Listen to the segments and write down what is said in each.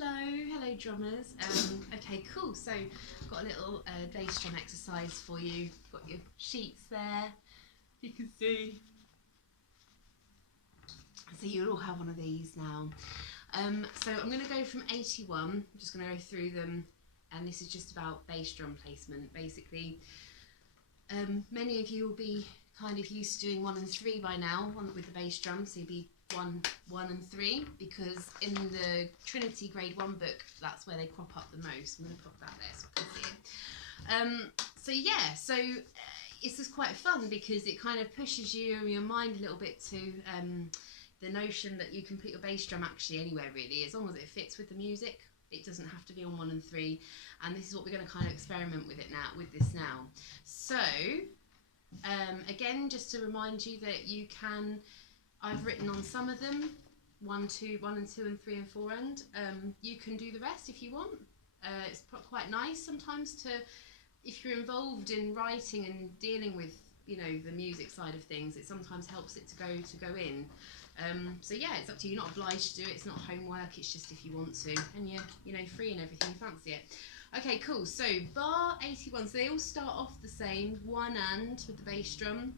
Hello drummers. Okay, cool. So I've got a little bass drum exercise for you. Got your sheets there, you can see. So you'll all have one of these now. So I'm going to go from 81. I'm just going to go through them, and this is just about bass drum placement, basically. Many of you will be kind of used to doing 1 and 3 by now with the bass drum, so you'll be 1 and 3, because in the Trinity Grade 1 book, that's where they crop up the most. I'm going to put that there so I can see it. So it's just quite fun because it kind of pushes your mind a little bit to the notion that you can put your bass drum actually anywhere really, as long as it fits with the music. It doesn't have to be on 1 and 3, and this is what we're going to kind of experiment with this now. So again, just to remind you that you can, I've written on some of them 1 and 2 and 3 and 4 end. You can do the rest if you want. It's quite nice sometimes to, if you're involved in writing and dealing with, you know, the music side of things, it sometimes helps it to go in. So yeah, it's up to you. You're not obliged to do it. It's not homework. It's just if you want to, and you're, you know, free and everything. You fancy it. Okay, cool. So bar 81. So they all start off the same, 1 and with the bass drum.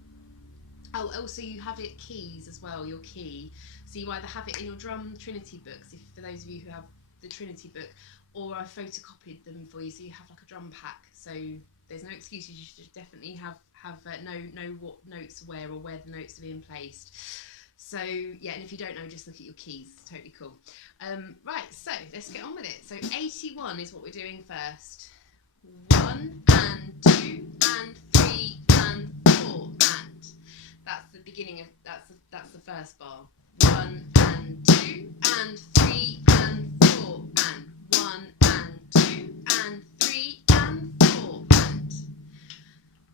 Oh, also you have it keys as well. Your key. So you either have it in your drum Trinity books, if for those of you who have the Trinity book, or I photocopied them for you, so you have like a drum pack. So there's no excuses. You should definitely have know what notes where or where the notes are being placed. So yeah, and if you don't know, just look at your keys. It's totally cool. Right, so let's get on with it. So 81 is what we're doing first. 1 and 2 and 3 and 4 and. That's the beginning of that's the first bar. 1 and 2 and 3 and 4 and 1 and 2 and 3 and 4 and.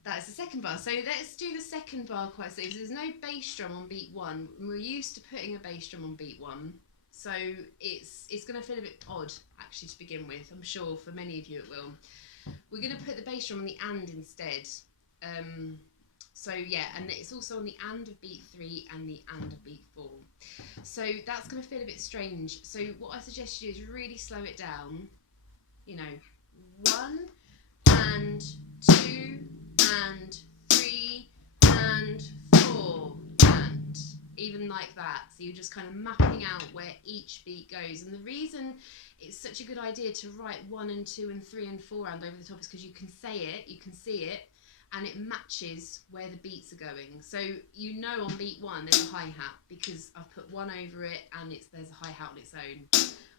That is the second bar. So let's do the second bar quite slowly. There's no bass drum on beat 1. We're used to putting a bass drum on beat 1, so it's going to feel a bit odd actually to begin with. I'm sure for many of you it will. We're going to put the bass drum on the and instead. So yeah, and it's also on the and of beat 3 and the and of beat 4. So that's going to feel a bit strange. So what I suggest you do is really slow it down. You know, 1 and 2 and 3 and 4 and, even like that. So you're just kind of mapping out where each beat goes. And the reason it's such a good idea to write 1 and 2 and 3 and 4 and over the top is because you can say it, you can see it, and it matches where the beats are going. So you know on beat 1 there's a hi-hat because I've put 1 over it and there's a hi-hat on its own.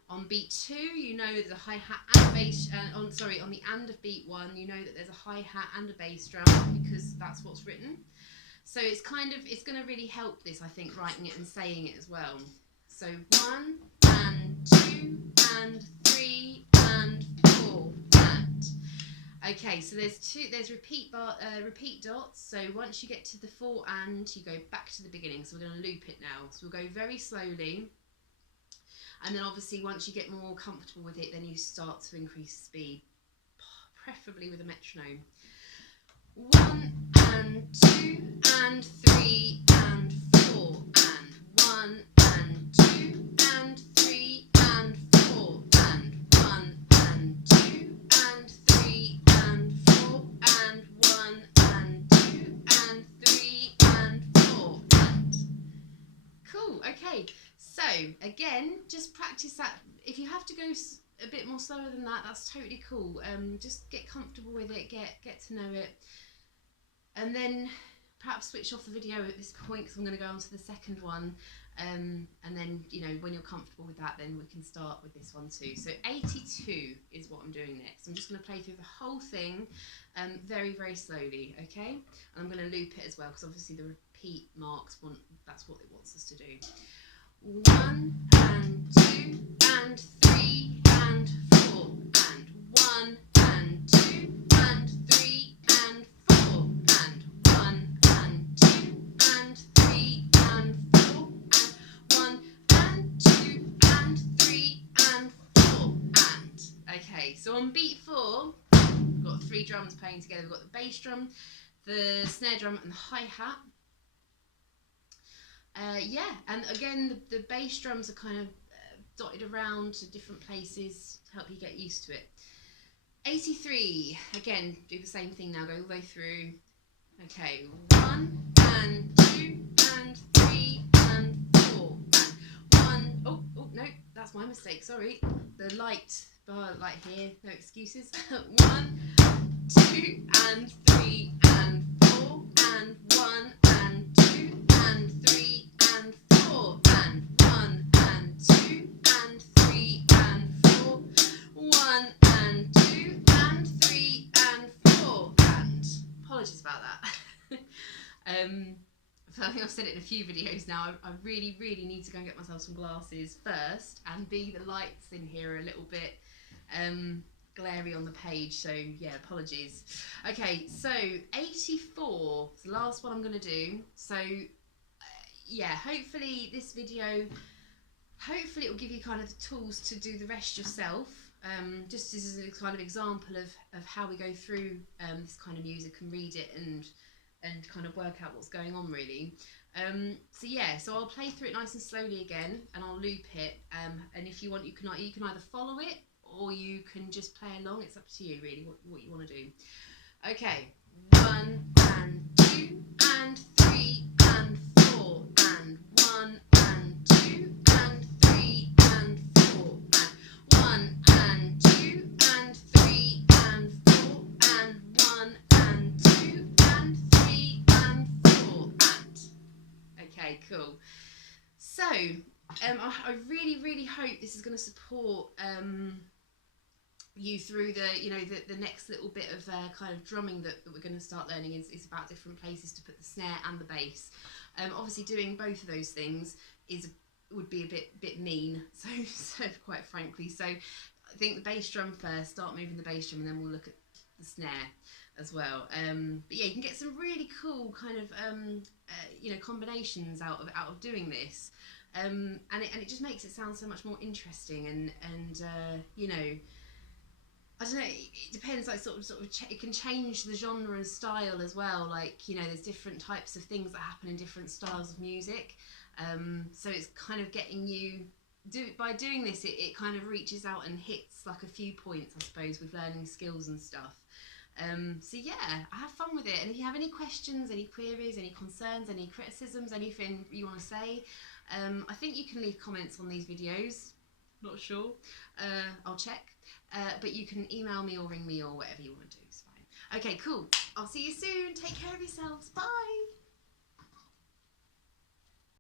On beat 2, you know there's a hi-hat and a bass. On the and of beat 1, you know that there's a hi-hat and a bass drum because that's what's written. So it's going to really help this, I think, writing it and saying it as well. So 1 and 2 and 3 and 4 and. Okay, so there's repeat dots. So once you get to the 4 and, you go back to the beginning. So we're going to loop it now. So we'll go very slowly. And then obviously once you get more comfortable with it, then you start to increase speed, preferably with a metronome. 1 and 2 and 3 and 4 and 1 and 2 and 3 and 4 and 1 and 2 and 3 and 4 and 1 and 2 and 3 and 4 and. Cool, okay. So again, just practice that. If you have to go a bit more slower than that, that's totally cool. Just get comfortable with it, get to know it, and then perhaps switch off the video at this point because I'm going to go on to the second one, and then, you know, when you're comfortable with that, then we can start with this one too. So 82 is what I'm doing next. I'm just going to play through the whole thing very, very slowly, okay? And I'm going to loop it as well because obviously the repeat marks that's what it wants us to do. 1 and 2 and 3 and 4 and 1 and 2 and 3 and 4 and 1 and 2 and 3 and 4 and 1 and 2 and 3 and 4 and. Okay, so on beat 4, we've got 3 drums playing together. We've got the bass drum, the snare drum and the hi-hat. Yeah, and again the bass drums are kind of dotted around to different places to help you get used to it. 83, again, do the same thing now, go all the way through. Okay, 1 and 2 and 3 and 4 and 1. Oh no, that's my mistake, sorry. The light bar light here, no excuses. 1, 2 and 3 and 4 and 1 and 2 and 3 and 4 and 1 and 2 and 3 and 4, 1 and 2 and 3 and 4 and, apologies about that. I think I've said it in a few videos now. I really need to go and get myself some glasses first, and the lights in here are a little bit glary on the page, so yeah, apologies. Okay, so 84 is the last one I'm going to do. So yeah, hopefully this video, hopefully it will give you kind of the tools to do the rest yourself. Just as a kind of example of how we go through this kind of music and read it and kind of work out what's going on, really. So yeah, so I'll play through it nice and slowly again, and I'll loop it. And if you want, you can either follow it or you can just play along. It's up to you, really, what you want to do. Okay, 1 and 2 and 3 and 4 and 1 and 2 and 3 and 4 and 1 and 2 and 3 and 4 and 1 and 2 and 3 and 4 and. Okay, cool. So I really hope this is going to support you through the next little bit of kind of drumming that we're going to start learning is about different places to put the snare and the bass. Obviously doing both of those things would be a bit mean, so quite frankly. So I think the bass drum first, start moving the bass drum, and then we'll look at the snare as well. But yeah, you can get some really cool kind of combinations out of doing this, and it just makes it sound so much more interesting, and I don't know, it depends, like sort of it can change the genre and style as well, like, there's different types of things that happen in different styles of music, so it's kind of getting you, by doing this, it kind of reaches out and hits like a few points, I suppose, with learning skills and stuff. So yeah, I have fun with it, and if you have any questions, any queries, any concerns, any criticisms, anything you want to say, I think you can leave comments on these videos, not sure, I'll check. But you can email me or ring me or whatever you want to do, it's fine. Okay, cool. I'll see you soon. Take care of yourselves. Bye.